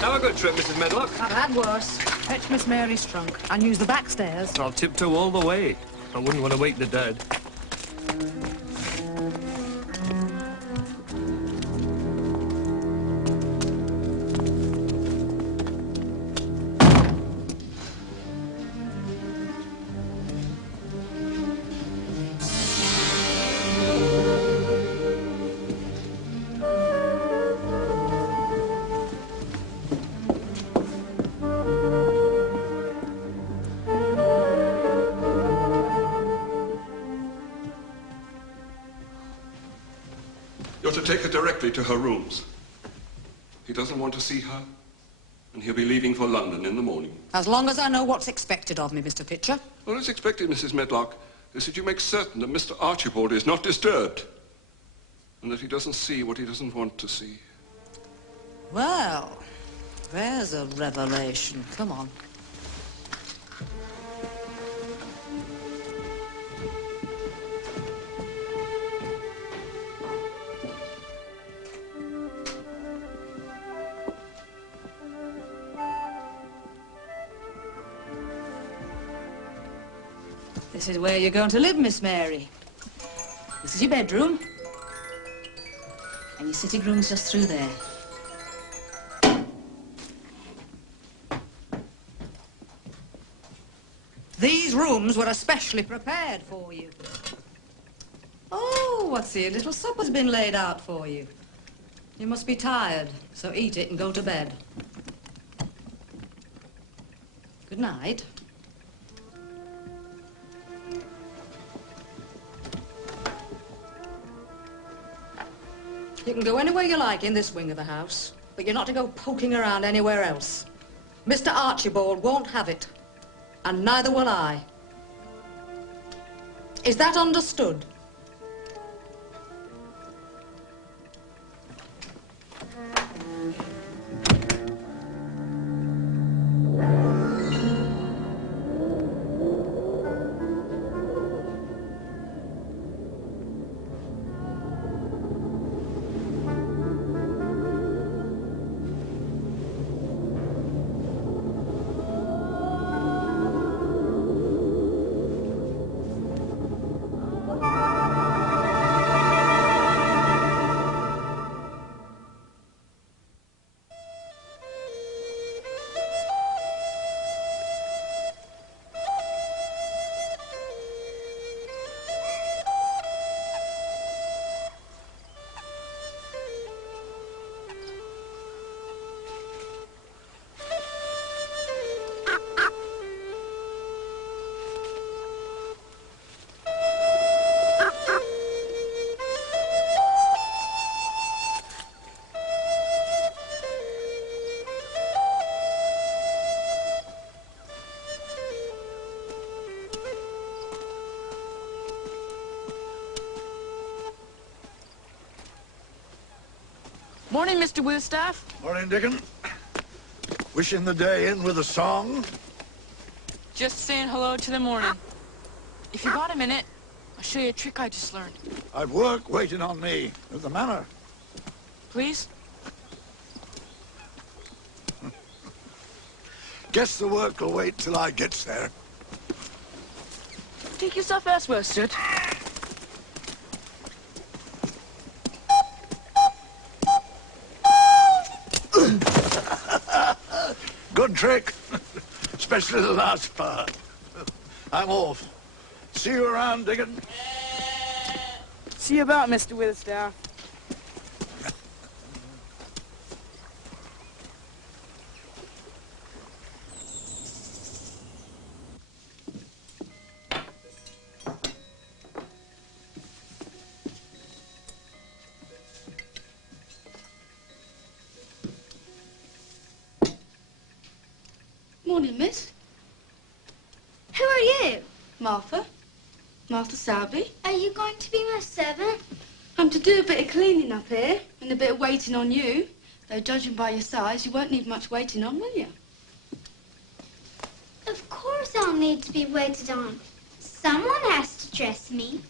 Have a good trip, Mrs. Medlock. I've had worse. Fetch Miss Mary's trunk and use the back stairs. I'll tiptoe all the way. I wouldn't want to wake the dead. You're to take her directly to her rooms. He doesn't want to see her, and he'll be leaving for London in the morning. As long as I know what's expected of me, Mr. Pitcher. What is expected, Mrs. Medlock, is that you make certain that Mr. Archibald is not disturbed, and that he doesn't see what he doesn't want to see. Well, there's a revelation. Come on. This is where you're going to live, Miss Mary. This is your bedroom. And your sitting room's just through there. These rooms were especially prepared for you. Oh, what's here? Little supper's been laid out for you. You must be tired, so eat it and go to bed. Good night. You can go anywhere you like in this wing of the house, but you're not to go poking around anywhere else. Mr. Archibald won't have it, and neither will I. Is that understood? Morning, Mr. Wheelstaff. Morning, Dickon. Wishing the day in with a song? Just saying hello to the morning. If you got a minute, I'll show you a trick I just learned. I've work waiting on me at the manor. Please? Guess the work will wait till I gets there. Take yourself elsewhere, Soot. Good trick, especially the last part. I'm off. See you around, Dickon. See you about, Mr. Wheelstaff. Morning, miss. Who are you? Martha. Martha Selby. Are you going to be my servant? I'm to do a bit of cleaning up here and a bit of waiting on you. Though judging by your size, you won't need much waiting on, will you? Of course I'll need to be waited on. Someone has to dress me.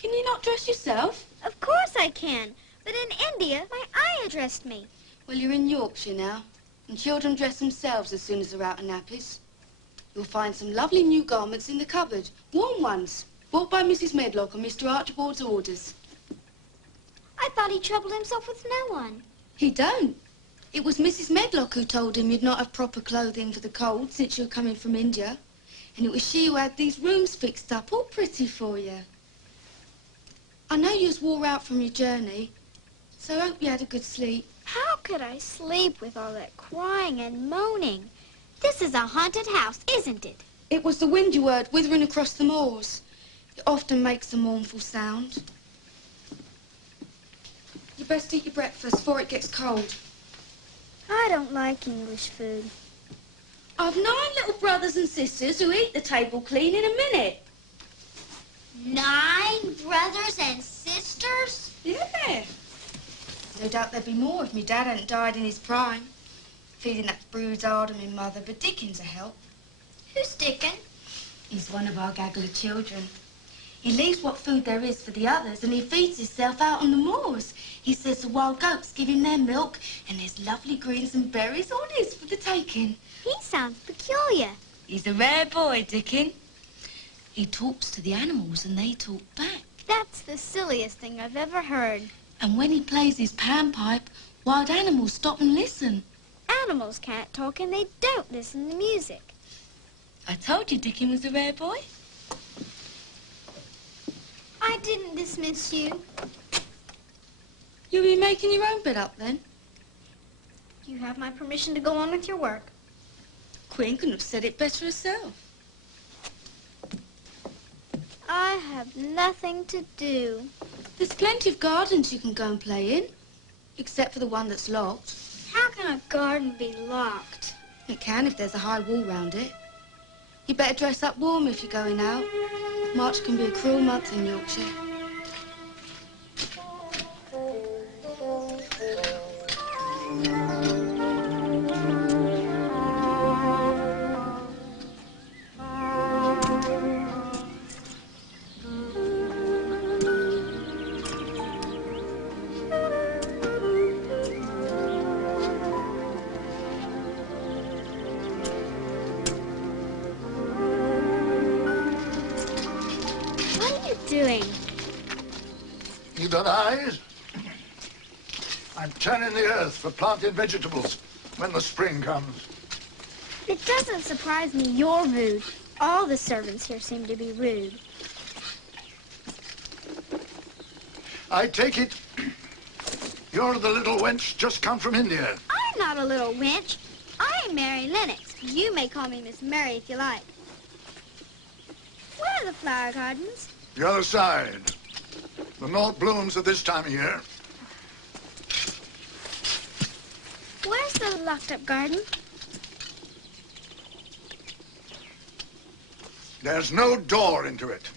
Can you not dress yourself? Of course I can. But in India, my ayah dressed me. Well, you're in Yorkshire now, and children dress themselves as soon as they're out of nappies. You'll find some lovely new garments in the cupboard, warm ones, bought by Mrs. Medlock on Mr. Archibald's orders. I thought he troubled himself with no one. He don't. It was Mrs. Medlock who told him you'd not have proper clothing for the cold since you're coming from India. And it was she who had these rooms fixed up all pretty for you. I know you was wore out from your journey, so I hope you had a good sleep. How could I sleep with all that crying and moaning? This is a haunted house, isn't it? It was the wind you heard withering across the moors. It often makes a mournful sound. You best eat your breakfast before it gets cold. I don't like English food. I've 9 little brothers and sisters who eat the table clean in a minute. 9 brothers and sisters? Yeah. No doubt there'd be more if me dad hadn't died in his prime. Feeding that bruised heart of me mother, but Dickon's a help. Who's Dickon? He's one of our gaggle of children. He leaves what food there is for the others, and he feeds himself out on the moors. He says the wild goats give him their milk, and there's lovely greens and berries all his for the taking. He sounds peculiar. He's a rare boy, Dickon. He talks to the animals, and they talk back. That's the silliest thing I've ever heard. And when he plays his panpipe, wild animals stop and listen. Animals can't talk and they don't listen to music. I told you Dickon was a rare boy. I didn't dismiss you. You'll be making your own bed up then? You have my permission to go on with your work. Queen couldn't have said it better herself. I have nothing to do. There's plenty of gardens you can go and play in, except for the one that's locked. How can a garden be locked? It can if there's a high wall round it. You better dress up warm if you're going out. March can be a cruel month in Yorkshire. Doing? You got eyes? I'm turning the earth for planting vegetables when the spring comes. It doesn't surprise me you're rude. All the servants here seem to be rude. I take it you're the little wench just come from India. I'm not a little wench. I'm Mary Lennox. You may call me Miss Mary if you like. Where are the flower gardens? The other side. The north blooms at this time of year. Where's the locked-up garden? There's no door into it,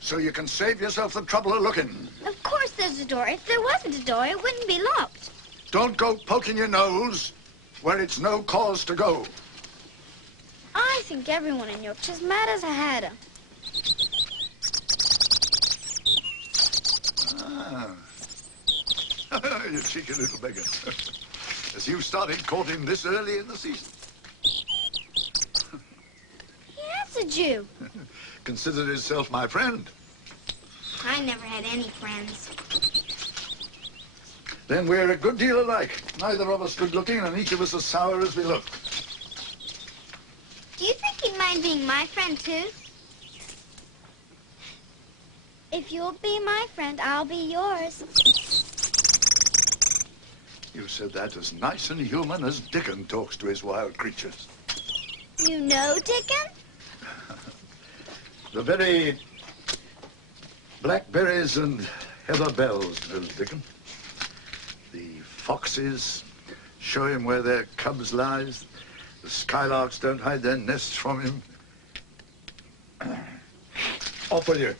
so you can save yourself the trouble of looking. Of course there's a door. If there wasn't a door, it wouldn't be locked. Don't go poking your nose where it's no cause to go. I think everyone in Yorkshire's mad as a hatter. You cheeky little beggar. As you started courting this early in the season. That's a Jew. Considered himself my friend. I never had any friends. Then we're a good deal alike. Neither of us good looking and each of us as sour as we look. Do you think he'd mind being my friend, too? If you'll be my friend, I'll be yours. You said that as nice and human as Dickon talks to his wild creatures. You know Dickon? The very blackberries and heather bells, knows Dickon. The foxes show him where their cubs lies. The skylarks don't hide their nests from him. Off with you.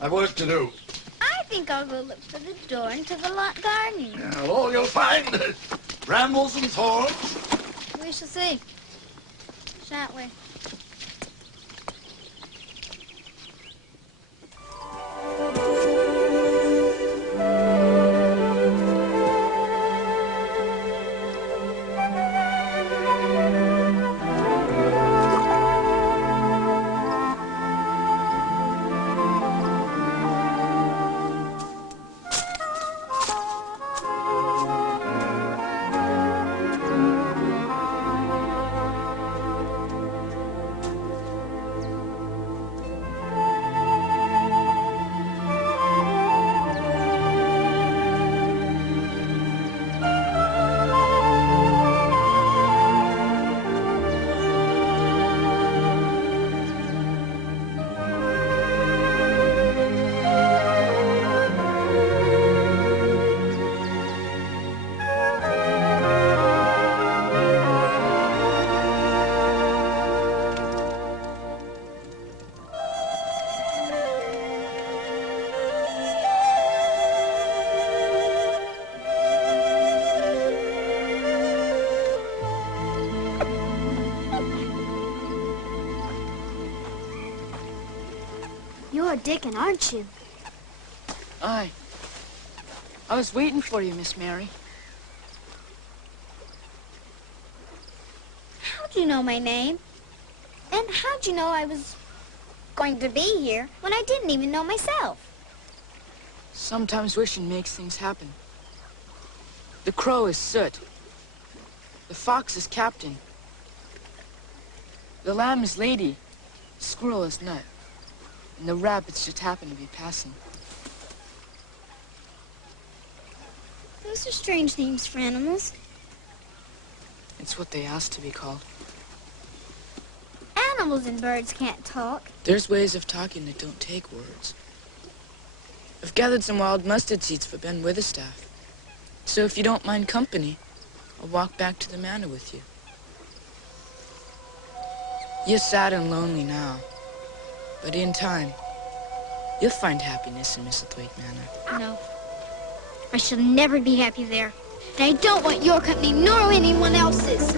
I've work to do. I think I'll go look for the door into the locked garden. Yeah, well, all you'll find is brambles and thorns. We shall see, shan't we? You're Dickon, aren't you? Aye. I was waiting for you, Miss Mary. How'd you know my name? And how'd you know I was going to be here when I didn't even know myself? Sometimes wishing makes things happen. The crow is Soot. The fox is Captain. The lamb is Lady. The squirrel is Nut. And the rabbits just happen to be passing. Those are strange names for animals. It's what they asked to be called. Animals and birds can't talk. There's ways of talking that don't take words. I've gathered some wild mustard seeds for Ben Witherstaff. So if you don't mind company, I'll walk back to the manor with you. You're sad and lonely now, but in time, you'll find happiness in Misselthwaite Manor. No. I shall never be happy there. And I don't want your company nor anyone else's.